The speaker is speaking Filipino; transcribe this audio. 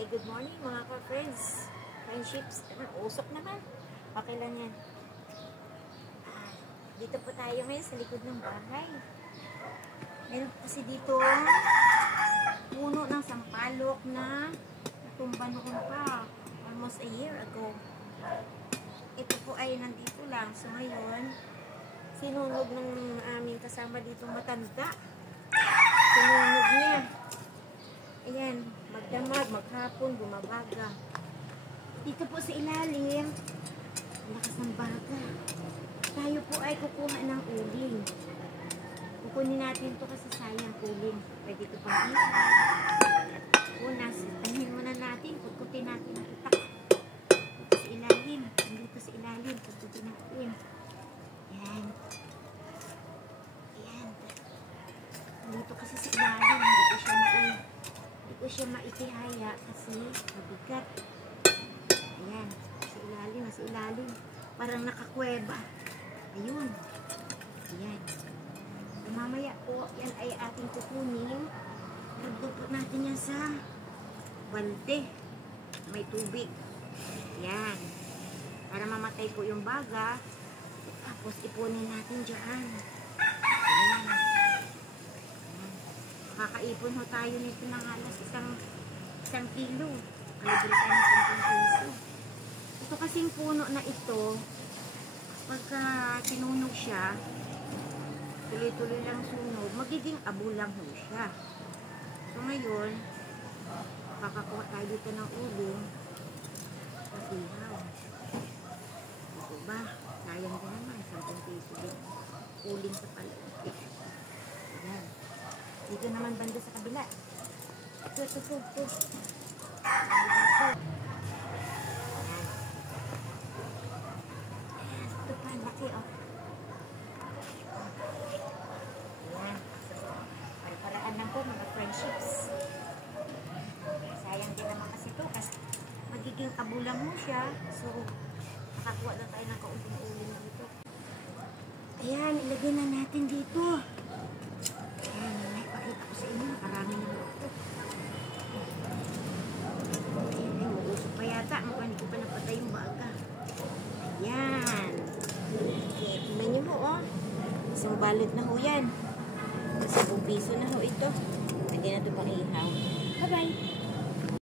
Good morning mga ka-friends. Friendships. Usok naman. Okay lang yan. Dito po tayo ngayon sa likod ng bahay. Meron kasi dito puno ng sampalok na natumba noon pa. Almost a year ago. Ito po ay nandito lang. So ngayon, sinunog ng aming kasama dito matanda. Sinunog niya. Ayan, magdamag, maghapon, bumabaga. Dito po sa ilalim, lakas ng baga. Tayo po ay kukuha ng uling. Kukunin natin ito kasi sayang uling. Pwede ito pang una, sitahin muna natin, pagkutin natin ang itak. Dito sa ilalim, dito sa ilalim, pagkutin natin. Ayan. Ayan. Dito kasi sa ilalim, hindi ko siya maitihaya kasi mabigat. Ayan, sa ilalim. Parang nakakweba. Ayun. Ayan. Mamaya po, yan ay ating kukunin. Nagdupot natin yan sa balde. May tubig. Ayan. Para mamatay po yung baga. Tapos ipunin natin dyan. Ayan. Kakaipon ho tayo nito ng halos isang kilo. Kalibre tayo ng 10 piso. Ito kasing puno na ito, pagka sinunog siya, tuloy-tuloy lang sunog, magiging abo lang ho siya. So ngayon, kakakuha tayo dito ng uling at ihaw. Ito ba? Sayang din naman, 10 piso din. Uling sa palengke. Ayan. Dito naman banda sa kabila. Ito. Ito pa, laki oh. Ayan. Paraan lang po mga friendships. Sayang din naman kasi ito kasi magiging abulang mo siya. So, nakakuha na tayo ng kaunting-uling dito. Ayan, ilagay na natin dito. Ayan, pakita ko sa inyo. Nakarami na ito. Ayan, uusok pa yata. Mukhang hindi ko pa napatay yung baga. Ayan. Okay, tingnan nyo ho, oh. Isang balot na ho yan. 10 piso na ho ito. Lagyan na ito pang ihaw. Bye-bye.